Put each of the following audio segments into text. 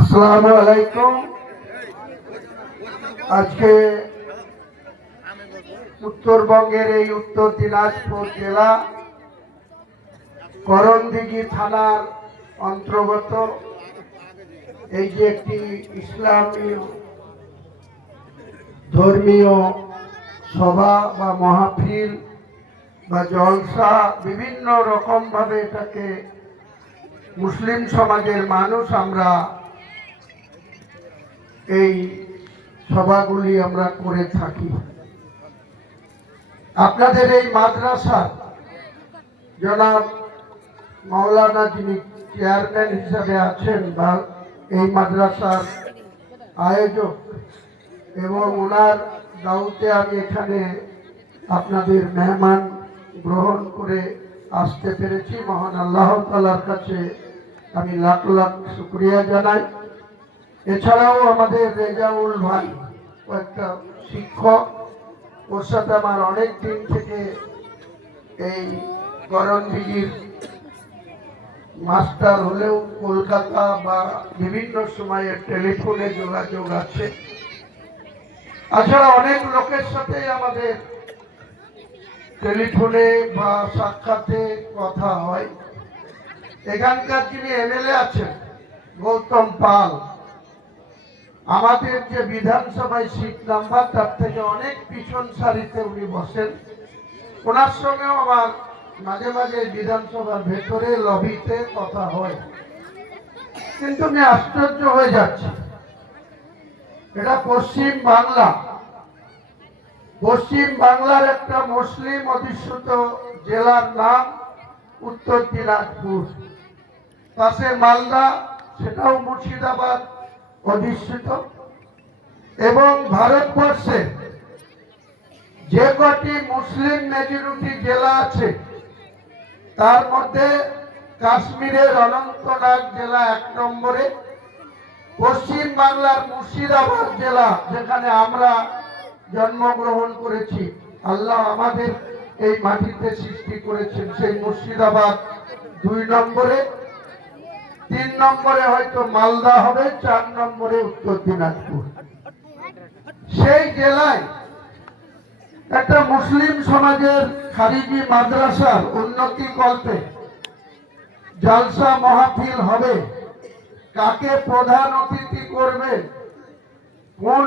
আসসালামু আলাইকুম। আজকে উত্তরবঙ্গের এই উত্তর দিনাজপুর জেলা করণদিঘি থানার অন্তর্গত এই যে একটি ইসলামী ধর্মীয় সভা বা মাহফিল বা জলসা বিভিন্ন রকম ভাবে এটাকে মুসলিম সমাজের মানুষ আমরা এই সভাগুলি আমরা করে থাকি। আপনাদের এই মাদ্রাসা জনাব মাওলানা যিনি চেয়ারম্যান হিসাবে আছেন বা এই মাদ্রাসার আয়োজক এবং ওনার দাওয়াতে আমি এখানে আপনাদের মেহমান গ্রহণ করে আসতে পেরেছি। মহান আল্লাহ তাআলার কাছে আমি লাখ লাখ শুকরিয়া জানাই। এছাড়াও আমাদের রেজাউল ভাই একটা শিক্ষক, ওর সাথে আমার অনেক দিন থেকে এই করণদিঘির মাস্টার হলেও কলকাতা বা বিভিন্ন সময়ে টেলিফোনে যোগাযোগ আছে। তাছাড়া অনেক লোকের সাথে আমাদের টেলিফোনে বা সাক্ষাতে কথা হয়। এখানকার যিনি এমএলএ আছেন গৌতম পাল, আমাদের যে বিধানসভায় সিট নাম্বার তার থেকে অনেক পিছন সারিতে উনি বসেন। ওনার সঙ্গেও আমার মাঝে মাঝে বিধানসভার ভেতরে লবিতে কথা হয়, কিন্তু আমি আশ্চর্য হয়ে যাচ্ছি। এটা পশ্চিম বাংলা, পশ্চিম বাংলার একটা মুসলিম অধ্যুষিত জেলার নাম উত্তর দিনাজপুর, পাশে মালদা, সেটাও মুর্শিদাবাদ অধিষ্ঠিত। এবং ভারতবর্ষে যে কটি মুসলিম মেজরিটি জেলা আছে তার মধ্যে কাশ্মীরের অনন্তনাগ জেলা 1 নম্বরে, পশ্চিম বাংলার মুর্শিদাবাদ জেলা যেখানে আমরা জন্মগ্রহণ করেছি, আল্লাহ আমাদের এই মাটিতে সৃষ্টি করেছেন, সেই মুর্শিদাবাদ 2 নম্বরে, 3 নম্বরে হয়তো মালদা হবে, 4 নম্বরে উত্তর দিনাজপুর। সেই জেলায় একটা মুসলিম সমাজের খারিজি মাদ্রাসার উন্নতি কল্পে জলসা মাহফিল হবে। কাকে প্রধান অতিথি করবেন, কোন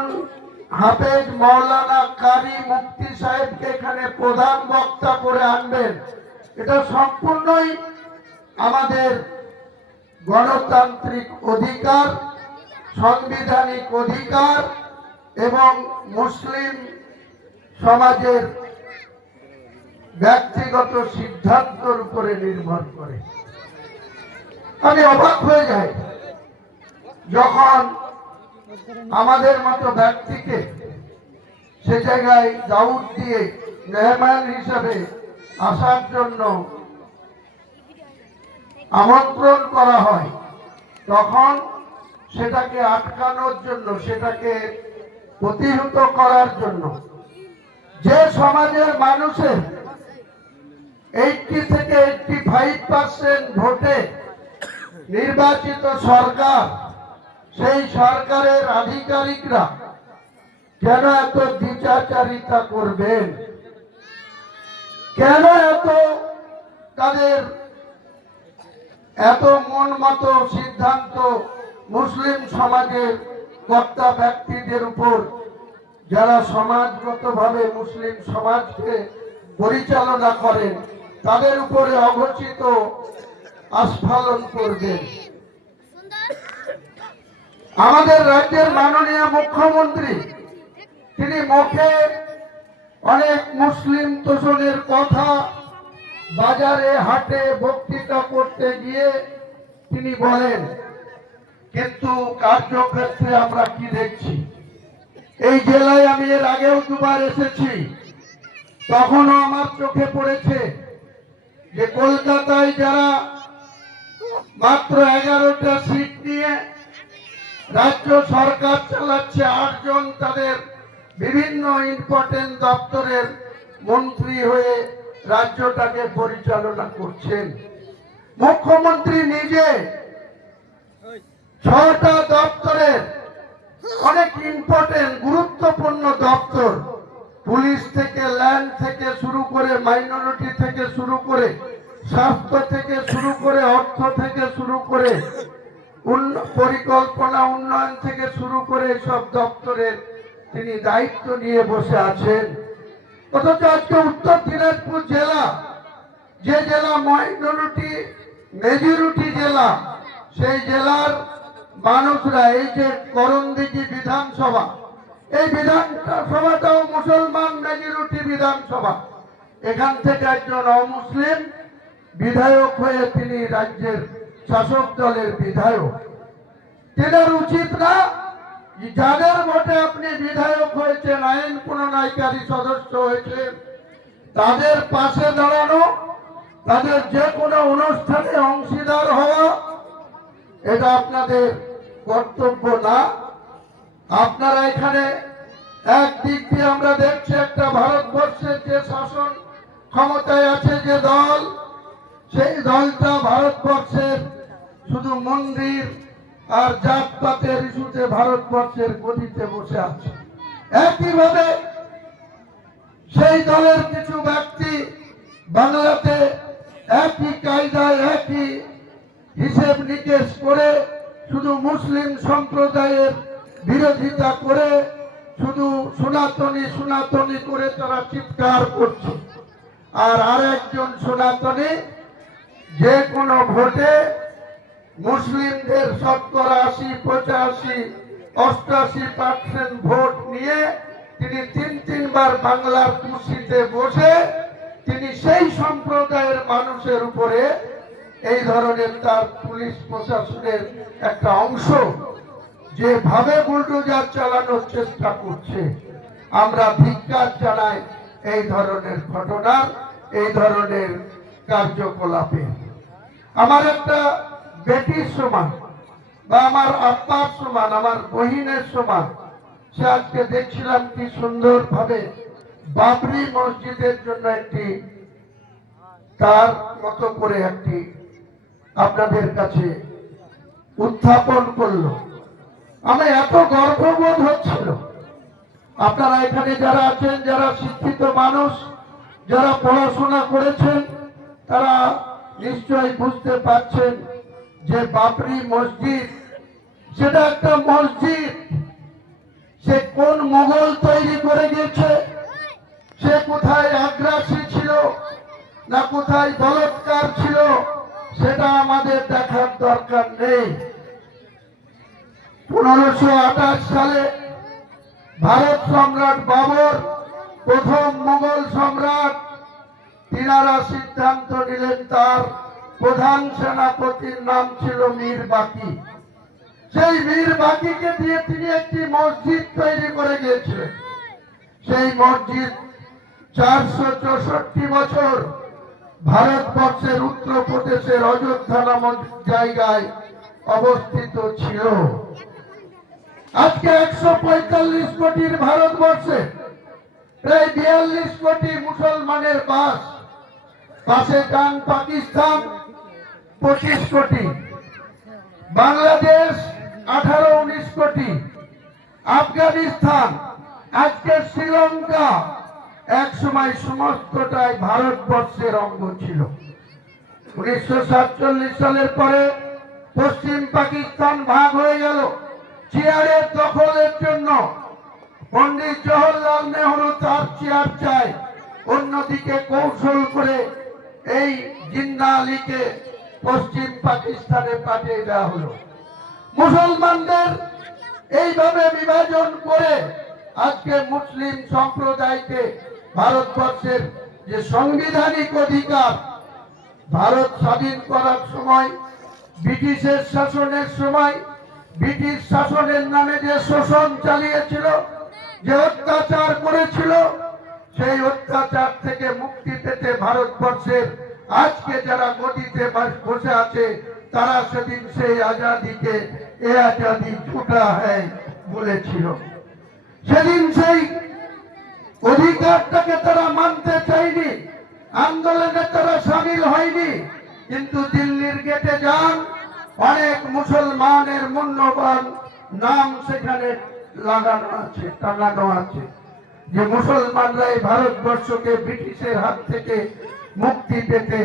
হাফেজ মাওলানা কারি মুফতি সাহেবকে এখানে প্রধান বক্তা করে আনবেন, এটা সম্পূর্ণই আমাদের গণতান্ত্রিক অধিকার, সাংবিধানিক অধিকার এবং মুসলিম সমাজের ব্যক্তিগত সিদ্ধান্তের উপরে নির্ভর করে। আমি অবাক হয়ে যাই যখন আমাদের মতো ব্যক্তিকে সে জায়গায় দাওয়াত দিয়ে মেহমান হিসাবে আসার জন্য আমন্ত্রণ করা হয়, তখন সেটাকে আটকানোর জন্য, সেটাকে প্রতিহত করার জন্য যে সমাজের মানুষের 80 থেকে 85% ভোটে নির্বাচিত সরকার, সেই সরকারের আধিকারিকরা কেন এত দ্বিচারিতা করবেন, কেন তাদের এত মন মতো সিদ্ধান্ত মুসলিম সমাজের কর্তা ব্যক্তিদের উপর, যারা সমাজগতভাবে মুসলিম সমাজকে পরিচালনা করেন, তাদের উপরে অঘোষিত আস্ফালন করবেন। আমাদের রাজ্যের মাননীয় মুখ্যমন্ত্রী, তিনি মুখে অনেক মুসলিম তোষণের কথা বাজারে হাটে বক্তৃতা করতে গিয়ে তিনি বলেন, কিন্তু কার্যক্ষেত্রে আমরা কি দেখছি? এই জেলায় আমি এর আগেও 2 বার এসেছি, তখনও আমার চোখে পড়েছে যে কলকাতায় যারা মাত্র 11টা সিট নিয়ে রাজ্য সরকার চালাচ্ছে, 8 জন তাদের বিভিন্ন ইম্পর্টেন্ট দপ্তরের মন্ত্রী হয়ে রাজ্যটাকে পরিচালনা করছেন। মুখ্যমন্ত্রী নিজে 6টা দপ্তরের অনেক ইম্পর্টেন্ট গুরুত্বপূর্ণ দপ্তর, পুলিশ থেকে, ল্যান্ড থেকে শুরু করে, মাইনরিটি থেকে শুরু করে, স্বাস্থ্য থেকে শুরু করে, অর্থ থেকে শুরু করে, পরিকল্পনা উন্নয়ন থেকে শুরু করে সব দপ্তরের তিনি দায়িত্ব নিয়ে বসে আছেন। অথচ আজকে উত্তর দিনাজপুর জেলা, যে জেলা মাইনরিটি মেজরিটি জেলা, সেই জেলার মানুষরা, এই যে করণদিঘি বিধানসভা, এই বিধানসভাটাও মুসলমান মেজরিটি বিধানসভা, এখান থেকে একজন অমুসলিম বিধায়ক হয়ে তিনি রাজ্যের শাসক দলের বিধায়ক। তেনার উচিত না যাদের ভোটে আপনি বিধায়ক হয়েছেন, আইন প্রণয়নকারী সদস্য হয়েছেন, তাদের পাশে দাঁড়ানো, তাদের যে কোনো অনুষ্ঠানে অংশীদার হওয়া, এটা আপনাদের কর্তব্য না? আপনারা এখানে একদিক দিয়ে আমরা দেখছি একটা ভারতবর্ষের যে শাসন ক্ষমতায় আছে যে দল, সেই দলটা ভারতবর্ষের শুধু মন্দির আর জাতপাতের ইস্যুতে ভারতবর্ষের গদিতে বসে আছে। একইভাবে সেই দলের কিছু ব্যক্তি বাংলাতে একই কায়দায় একই হিসেব নিকেশ করে শুধু মুসলিম সম্প্রদায়ের বিরোধিতা করে, শুধু সনাতনী সনাতনী করে তারা চিৎকার করছে। আর আরেকজন সনাতনী যে কোনো ভোটে মুসলিমদের 70, 85, 88% ভোট নিয়ে তিনি তিনবার বাংলার কুর্সিতে বসে তিনি সেই সম্প্রদায়ের মানুষের উপরে এই ধরনের তার পুলিশ প্রশাসনের একটা অংশ যেভাবে বুলডোজার চালানোর চেষ্টা করছে, আমরা ধিক্কার জানাই এই ধরনের ঘটনার, এই ধরনের কার্যকলাপে। আমার একটা বেটির সমান বা আমার আব্বার সমান, আমার বহিনের সমান, সে আজকে দেখছিলাম কি সুন্দরভাবে বাবরি মসজিদের জন্য একটি তার মতো করে একটি আপনাদের কাছে উত্থাপন করলো। আমি এত গর্ববোধ হচ্ছিল। আপনারা এখানে যারা আছেন, যারা শিক্ষিত মানুষ, যারা পড়াশোনা করেছেন, তারা নিশ্চয়ই বুঝতে পারছেন যে বাবরি মসজিদ সেটা একটা মসজিদ। সে কোন মুঘল তৈরি করে গেছে, সে কোথায় আগ্রাসী ছিল না কোথায় বলৎকার ছিল, সেটা আমাদের দেখার দরকার নেই। 1528 সালে ভারত সম্রাট বাবর, প্রথম মুঘল সম্রাট, তিনারা সিদ্ধান্ত নিলেন তার প্রধান সেনাপতির নাম ছিল মীর বাকি। সেই মীর বাকিকে দিয়ে তিনি একটি মসজিদ তৈরি করে গিয়েছিলেন। সেই মসজিদ 464 বছর ভারতবর্ষের উত্তরপ্রদেশের অযোধ্যা নামক জায়গায় অবস্থিত ছিল। আজকে 145 কোটির ভারতবর্ষে প্রায় 42 কোটি মুসলমানের বাস। পাশে যান পাকিস্তান 25 কোটি, বাংলাদেশ 18-19 কোটি, আফগানিস্তান, আজকে শ্রীলঙ্কা, এক সময় সমস্তটাই ভারতবর্ষের অঙ্গ ছিল। 1947 সালের পরে পশ্চিম পাকিস্তান ভাগ হয়ে গেল চেয়ারের দখলের জন্য। পণ্ডিত জওহরলাল নেহরু তার চেয়ার চায়, অন্যদিকে কৌশল করে এই জিন্না আলীকে পশ্চিম পাকিস্তানে পাঠিয়ে দেওয়া হলো। মুসলমানদের এইভাবে বিভাজন করে আজকে মুসলিম সম্প্রদায়কে ভারতবর্ষের যে সাংবিধানিক অধিকার, ভারত স্বাধীন করার সময়, ব্রিটিশের শাসনের সময়, ব্রিটিশ শাসনের নামে যে শোষণ চালিয়েছিল, যে অত্যাচার করেছিল, সেই অত্যাচার থেকে মুক্তি পেতে ভারতবর্ষের আজকে যারা গদিতে বসে আছে, তারা সেদিন সেই আজাদিকে এ আজাদি ঝুটা হ্যায় বলেছিল। সেদিন সেই অধিকারটাকে তারা মানতে চায়নি। কিন্তু দিল্লির গেটে যান, অনেক মুসলমানের মূল্যবান নাম সেখানে লাগানো আছে, টাঙানো আছে, যে মুসলমানরা এই ভারতবর্ষকে ব্রিটিশের হাত থেকে মুক্তি পেতে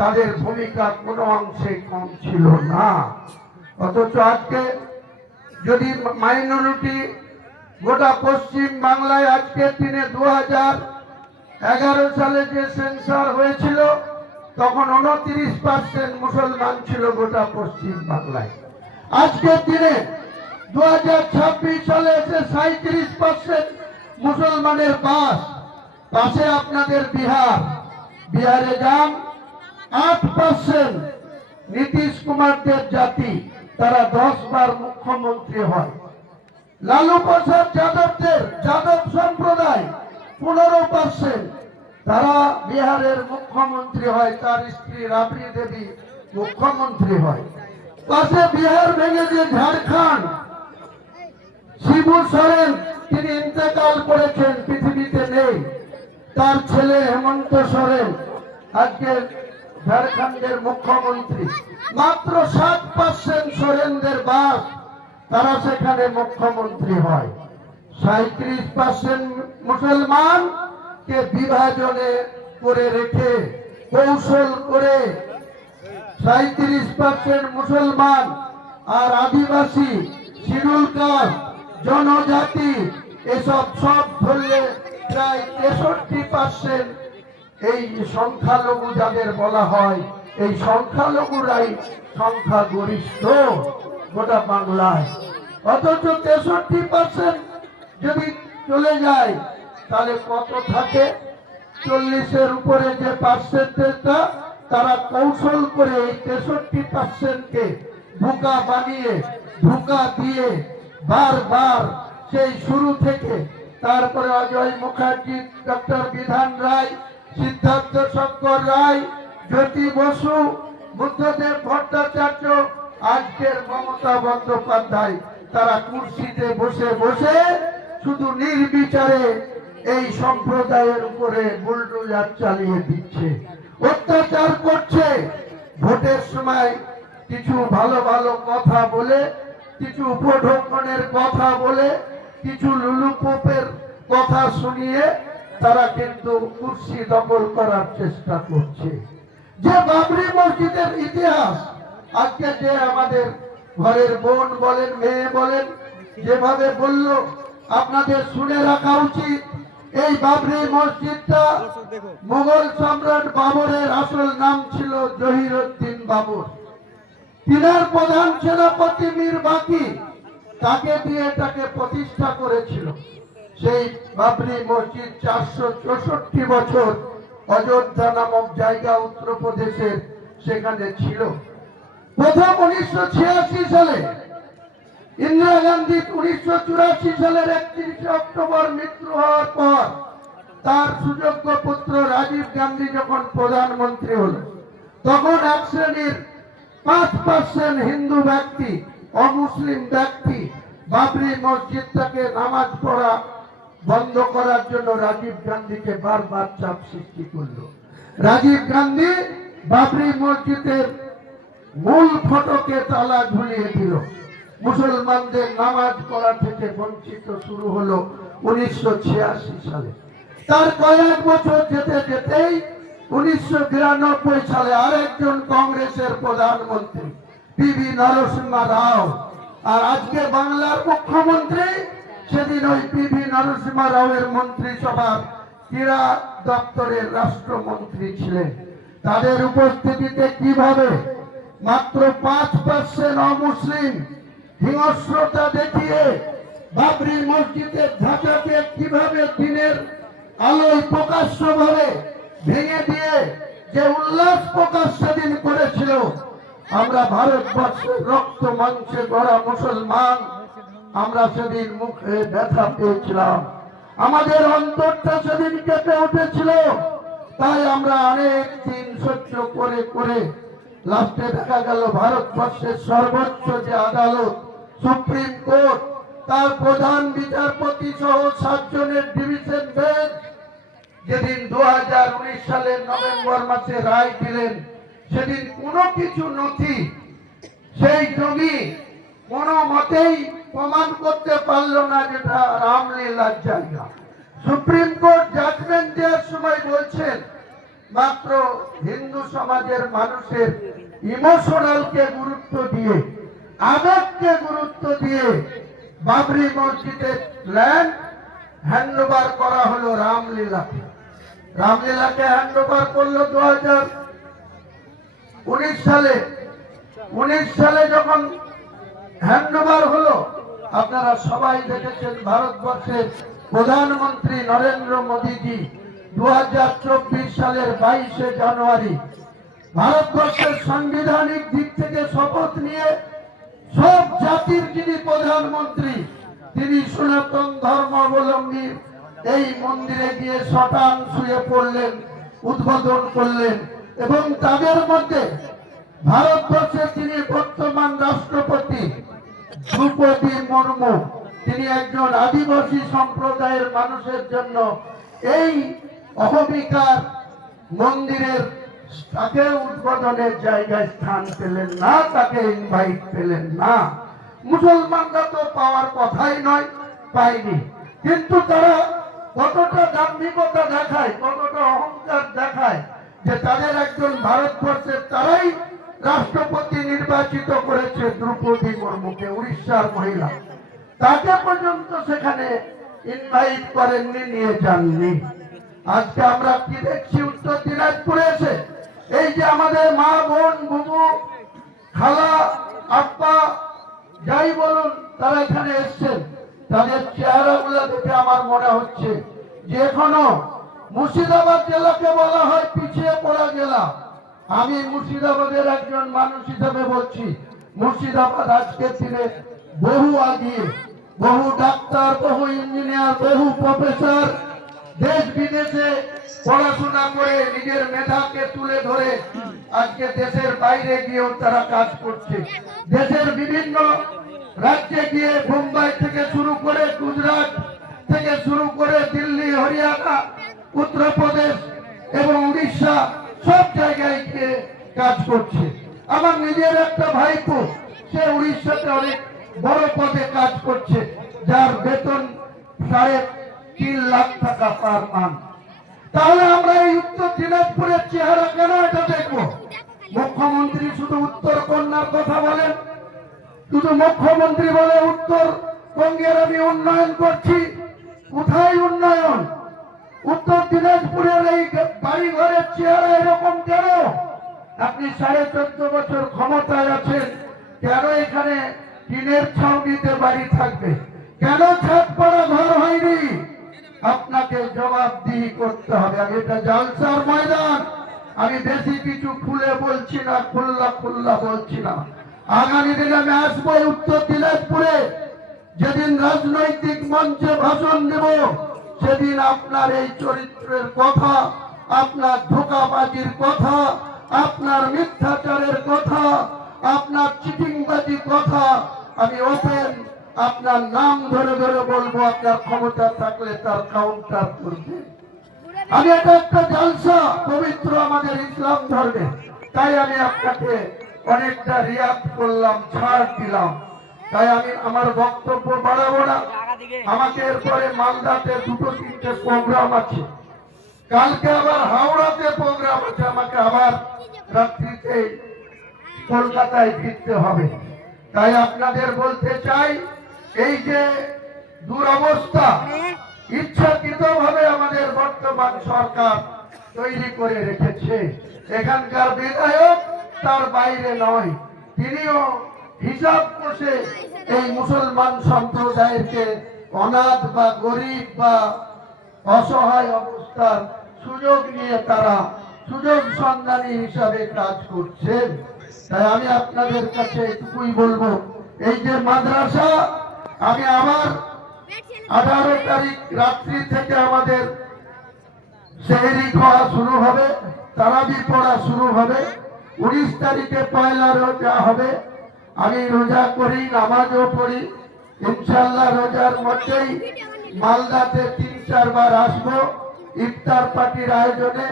তাদের ভূমিকা কোনো অংশে কম ছিল না। অথচ আজকে যদি মাইনরিটি গোটা পশ্চিম বাংলায় আজকের দিনে 2011 সালে যে সেন্সার হয়েছিল তখন 29% মুসলমান ছিল গোটা পশ্চিম বাংলায়। আজকের দিনে 2026 সালে এসে 37% মুসলমানের পাশে আপনাদের বিহারে যান 8%। নীতিশ কুমারদের জাতি, তারা 10 বার মুখ্যমন্ত্রী হয়। লালু প্রসাদ যাদব সম্প্রদায় 15%, তারা বিহারের মুখ্যমন্ত্রী হয়, তার স্ত্রী রাবড়ি দেবী মুখ্যমন্ত্রী হয়। পাশে বিহার ভেঙে যে ঝাড়খণ্ড, শিবু সোরেন তিনি ইন্তেকাল করেছেন, পৃথিবীতে নেই, তার ছেলে হেমন্ত সোরেন আজকে ঝাড়খণ্ডের মুখ্যমন্ত্রী। মাত্র 7% সোরেনদের তারা সেখানে মুখ্যমন্ত্রী হয়। 37% মুসলমান কে বিভাজনে করে রেখে কৌশল করে 37% মুসলমান আর আদিবাসী, শিডিউল কাস্ট, জনজাতি এসব সব ধরলে প্রায় 63% এই সংখ্যালঘু যাদের বলা হয়, এই সংখ্যালঘুরাই সংখ্যাগরিষ্ঠ গোটা বাংলায়। অথচ 63% যদি চলে যায় তাহলে কত থাকে? 40-এর উপরে যে পার্সেন্টেজটা, তারা কৌশল করে এই 63%কে ধোঁকা দিয়ে বারবার সেই শুরু থেকে, তারপরে অজয় মুখার্জি, ডক্টর বিধান রায়, সিদ্ধার্থ শঙ্কর রায়, জ্যোতি বসু, বুদ্ধদেব ভট্টাচার্য, আজকের মমতা বন্দ্যোপাধ্যায়, তারা কুর্সিতে বসে বসে শুধু নির্বিচারে এই সম্প্রদায়ের উপরে বুলডোজার চালিয়ে দিচ্ছে, অত্যাচার করছে। ভোটের সময় কিছু ভালো ভালো কথা বলে, কিছু উপঢৌকনের কথা বলে, কিছু লুলুপোপের কথা শুনিয়ে তারা কিন্তু কুর্সি দখল করার চেষ্টা করছে। যে বাবরি মসজিদের ইতিহাস আজকে যে আমাদের ঘরের বোন বলেন, মেয়ে বলেন, যেভাবে বলল, আপনাদের শুনে রাখা উচিত। এই বাবরি মসজিদটা মুঘল সম্রাট বাবরের আসল নাম ছিল জহিরুদ্দিন বাবর। তিনার প্রধান সেনাপতি মীর বাকি তাকে দিয়ে এটাকে প্রতিষ্ঠা করেছিল। সেই বাবরি মসজিদ 464 বছর অযোধ্যা নামক জায়গা উত্তরপ্রদেশের সেখানে ছিল। প্রথম 1986 সালে ইন্দিরা গান্ধী 1984 সালের 31 অক্টোবর মৃত্যু হওয়ার পর তার সুযোগ্য পুত্র রাজীব গান্ধী যখন প্রধানমন্ত্রী হল, তখন এক শ্রেণীর 5% হিন্দু ব্যক্তি, অমুসলিম ব্যক্তি বাবরি মসজিদটাকে নামাজ পড়া বন্ধ করার জন্য রাজীব গান্ধীকে বারবার চাপ সৃষ্টি করল। রাজীব গান্ধী বাবরি মসজিদের মূল ফটকে তালা ঝুলিয়ে দিল। মুসলমানদের নামাজ পড়া থেকে বঞ্চিত শুরু হলো 1986 সালে। তার কয়েক বছর যেতে যেতেই 1992 সালে আরেকজন কংগ্রেসের প্রধানমন্ত্রী পিভি নরসিংহ রাও, আর আজকে বাংলার মুখ্যমন্ত্রী সেদিন ওই পিভি নরসিংহ রাওয়ের মন্ত্রিসভার ক্রীড়া দপ্তরের রাষ্ট্রমন্ত্রী ছিলেন। তাদের উপস্থিতিতে কিভাবে মাত্র 5% অমুসলিম হিংস্রতা দেখিয়ে বাবরি মসজিদের ধাঁচাকে কিভাবে দিনের আলোয় প্রকাশ্যভাবে ভেঙে দিয়ে যে উল্লাস প্রকাশ সেদিন করেছিল, আমরা ভারতবর্ষের রক্ত মাংসে গড়া মুসলমান, আমরা সেদিন মুখে ব্যথা পেয়েছিলাম, আমাদের অন্তরটা সেদিন কেঁপে উঠেছিল। তাই আমরা অনেক দিন সহ্য করে করে লাস্টে দেখা গেল ভারতবর্ষের সর্বোচ্চ যে আদালত সুপ্রিম কোর্ট, তার প্রধান বিচারপতি সহ 7 জনের ডিভিশন বেঞ্চ যেদিন 2019 সালের নভেম্বর মাসে রায় দিলেন, সেদিন কোনো কিছু নথি সেই জমি কোনো মতেই প্রমাণ করতে পারল না যেটা রামলীলার জায়গা। সুপ্রিম কোর্ট জাজমেন্ট দেওয়ার সময় বলছেন মাত্র হিন্দু সমাজের মানুষের ইমোশনালকে গুরুত্ব দিয়ে, আবেগকে গুরুত্ব দিয়ে বাবরি মসজিদের ল্যান্ড হ্যান্ডওভার করা হলো রামলীলাকে। রামলীলাকে হ্যান্ডওভার করলো 2019 সালে। 19 সালে যখন হ্যান্ডওভার হলো, আপনারা সবাই দেখেছেন ভারতবর্ষের প্রধানমন্ত্রী নরেন্দ্র মোদীজি 2024 সালের 22শে জানুয়ারি ভারতবর্ষের সাংবিধানিক দিক থেকে শপথ নিয়ে সব জাতির যিনি প্রধানমন্ত্রী, তিনি সনাতন ধর্মাবলম্বী এই মন্দিরে গিয়ে শটান শুয়ে পড়লেন, উদ্বোধন করলেন। এবং তাদের মধ্যে ভারতবর্ষের যিনি বর্তমান রাষ্ট্রপতি দ্রৌপদী মুর্মু, তিনি একজন আদিবাসী সম্প্রদায়ের মানুষের জন্য এই অহমিকার মন্দিরের তাকে উদ্বোধনের জায়গায় স্থান পেলেন না, তাকে ইনভাইট পেলেন না। মুসলমানরা তো পাওয়ার কথাই নয়, পায়নি। কিন্তু তারা কতটা দাম্ভিকতা দেখায়, কতটা অহংকার দেখায় যে তাদের একজন ভারতবর্ষের তারাই রাষ্ট্রপতি নির্বাচিত করেছে দ্রৌপদী মুর্মুকে, উড়িষ্যার মহিলা। তাকে পর্যন্ত সেখানে ইনভাইট করেননি, নিয়ে যাননি। আজকে আমরা কি দেখছি উত্তর দিনাজপুরে এসে এই যে আমাদের মা বোন, বুবু, খালা, আপ্পা যাই বলুন, তারা এখানে এসছেন, তাদের চেহারাগুলো দেখে আমার মনে হচ্ছে যে এখনো মুর্শিদাবাদ জেলাকে বলা হয় পিছিয়ে পড়া জেলা। আমি মুর্শিদাবাদের একজন মানুষ হিসেবে বলছি, মুর্শিদাবাদ আজকের দিনে বহু আগিয়ে, বহু ডাক্তার, বহু ইঞ্জিনিয়ার, বহু প্রফেসর দেশ বিদেশে পড়াশোনা করে নিজের মেধাকে তুলে ধরে আজকে দেশের বাইরে গিয়েও তারা কাজ করছে। দেশের বিভিন্ন রাজ্যে গিয়ে মুম্বাই থেকে শুরু করে, গুজরাট থেকে শুরু করে দিল্লি, হরিয়ানা, উত্তরপ্রদেশ এবং উড়িষ্যা সব জায়গায় গিয়ে কাজ করছে। আমার নিজের একটা ভাইপো, সে উড়িষ্যাতে অনেক বড় পদে কাজ করছে, যার বেতন 3.5 লাখ টাকা পার মান্থ। তাহলে আমরা এই উত্তর দিনাজপুরের চেহারা কেন এটা দেখবো? মুখ্যমন্ত্রী শুধু উত্তরকন্যার কথা বলেন, শুধু মুখ্যমন্ত্রী বলে উত্তরবঙ্গের আমি উন্নয়ন করছি। কোথায় উন্নয়ন? উত্তর দিনাজপুরের এই বাড়ি ঘরের চেহারা এরকম কেন? আপনি 14.5 বছর ক্ষমতায় আছেন, কেন এখানে টিনের ছাউনিতে বাড়ি থাকবে? কেন ছাদ পড়া ঘর হয়নি? আপনাকে জবাবদিহি করতে হবে। আমি এটা জালসার ময়দান, আমি বেশি কিছু খুলে বলছি না, খুল্লা বলছি না। আগামী দিনে আমি আসবো উত্তর দিনাজপুরে, যেদিন রাজনৈতিক মঞ্চে ভাষণ দেব, সেদিন আপনার এই চরিত্রের কথা, আপনার ধোঁকাবাজির কথা, আপনার মিথ্যাচারের কথা, আপনার চিটিংবাজির কথা আমি ওপেন আপনার নাম ধরে ধরে বলবো। আপনার ক্ষমতা থাকলে তার কাউন্টার করবে। আমি এটা একটা জালসা, পবিত্র আমাদের ইসলাম ধর্মে, তাই আমি আপনাকে অনেকটা রিয়াক্ট করলাম, ছাড় দিলাম। তাই আমি আমার বক্তব্য বাড়াবো না। আমাকে এরপরে মালদাতে 2-3টে প্রোগ্রাম আছে, কালকে আবার হাওড়াতে প্রোগ্রাম আছে, আমাকে আবার রাত্রিতে কলকাতায় ফিরতে হবে। তাই আপনাদের বলতে চাই, এই যে দুরবস্থা ইচ্ছাকৃতভাবে আমাদের বর্তমান সরকার তৈরি করে রেখেছে, এখানকার বিধায়ক তার বাইরে নয়, তিনিও হিসাব কষে এই মুসলমান সম্প্রদায়কে অনাথ বা গরিব বা অসহায় অবস্থার সুযোগ নিয়ে তারা সুযোগ সন্ধানী হিসাবে কাজ করছেন। তাই আমি আপনাদের কাছে এটুকুই বলবো, এই যে মাদ্রাসা, আমি আবার 18 তারিখ রাত্রি থেকে আমাদের সেহরি খাওয়া শুরু হবে, তারাবি পড়া শুরু হবে, 19 তারিখে পয়লা রোজা হবে। আমি রোজা করি, নামাজও পড়ি, ইনশাল্লাহ রোজার মধ্যেই মালদাতে 3-4 বার আসবো ইফতার পার্টির আয়োজনে।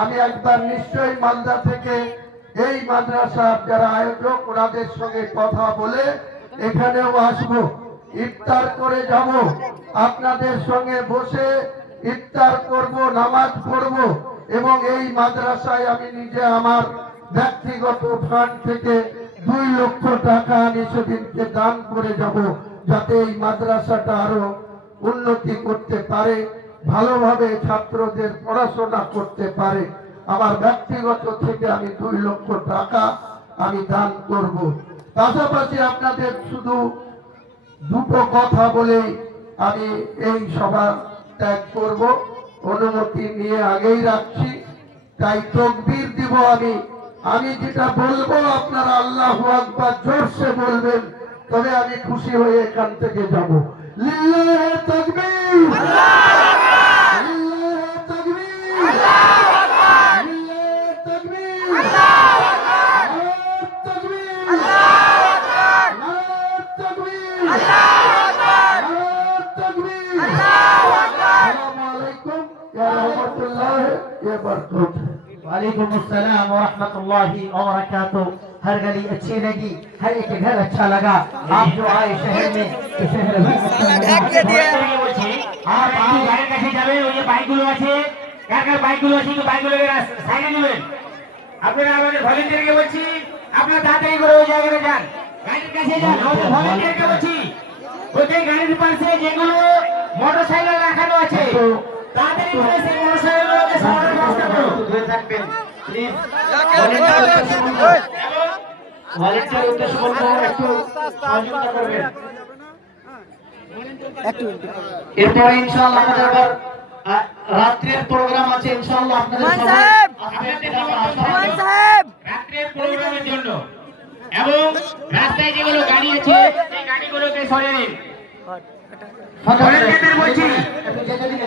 আমি একবার নিশ্চয়ই মালদা থেকে এই মাদ্রাসার যারা আয়োজক ওনাদের সঙ্গে কথা বলে এখানেও আসবো, ইফতার করে যাব, আপনাদের সঙ্গে বসে ইফতার করব, নামাজ পড়ব এবং এই মাদ্রাসায় আমি নিজে আমার ব্যক্তিগত ফান্ড থেকে 2 লক্ষ টাকা আমি সেদিনকে দান করে যাব, যাতে এই মাদ্রাসাটা আরো উন্নতি করতে পারে, ভালোভাবে ছাত্রদের পড়াশোনা করতে পারে। আমার ব্যক্তিগত থেকে আমি 2 লক্ষ টাকা আমি দান করব। পাশাপাশি আপনাদের শুধু দুটো কথা বলেই আমি এই সভা ত্যাগ করব, অনুমতি নিয়ে আগেই রাখছি। তাই তকবীর দিব আমি যেটা বলবো আপনারা আল্লাহু আকবার জোরসে বলবেন, তবে আমি খুশি হয়ে এখান থেকে যাব। লিল্লাহি তাকবীর, লিল্লাহি তাকবীর, লিল্লাহি তাকবীর, নারে তাকবীর, নারে তাকবীর, নারে তাকবীর। আসসালামু আলাইকুম ওয়া রাহমাতুল্লাহি ওয়া বারাকাতুহু। वालेकुम अस्सलाम व रहमतुल्लाहि व बरकातहू। हर गली अच्छी लगी, हर एक घर अच्छा लगा। आप जो आए शहर में, तो शहर भी आप गाड़ी কাছে যাবেন, ওই যে বাইকগুলো আছে, কার বাইকগুলো আছে, তো বাইকগুলোকে সাইডে নেবেন। আপনারা আমাদের ভলান্টিয়ারকে বলছি, আপনারা তাড়াতাড়ি করে ওই জায়গায় যান, গাড়ির কাছে যান। আমাদের ভলান্টিয়ারকে বলছি, ওই গাড়ির পাশে যেগুলো মোটরসাইকেল রাখানো আছে, তাড়াতাড়ি করে সেই মোটরসাইকেলগুলোকে সরানোর ব্যবস্থা করুন। দূরে থাকবেন প্লিজ। ভলান্টিয়ার উদ্দেশ্য বলবো, একটু সহযোগিতা করবেন। এরপরে ইনশাআল্লাহ আমাদের আবার রাত্রের প্রোগ্রাম আছে, ইনশাআল্লাহ আপনাদের রাত্রের প্রোগ্রামের জন্য এবং রাস্তায় যেগুলো গাড়ি আছে সেই গাড়িগুলোকে সরিয়ে দিন। ভলান্টিয়ারদের বলছি একটু যেতে দিন।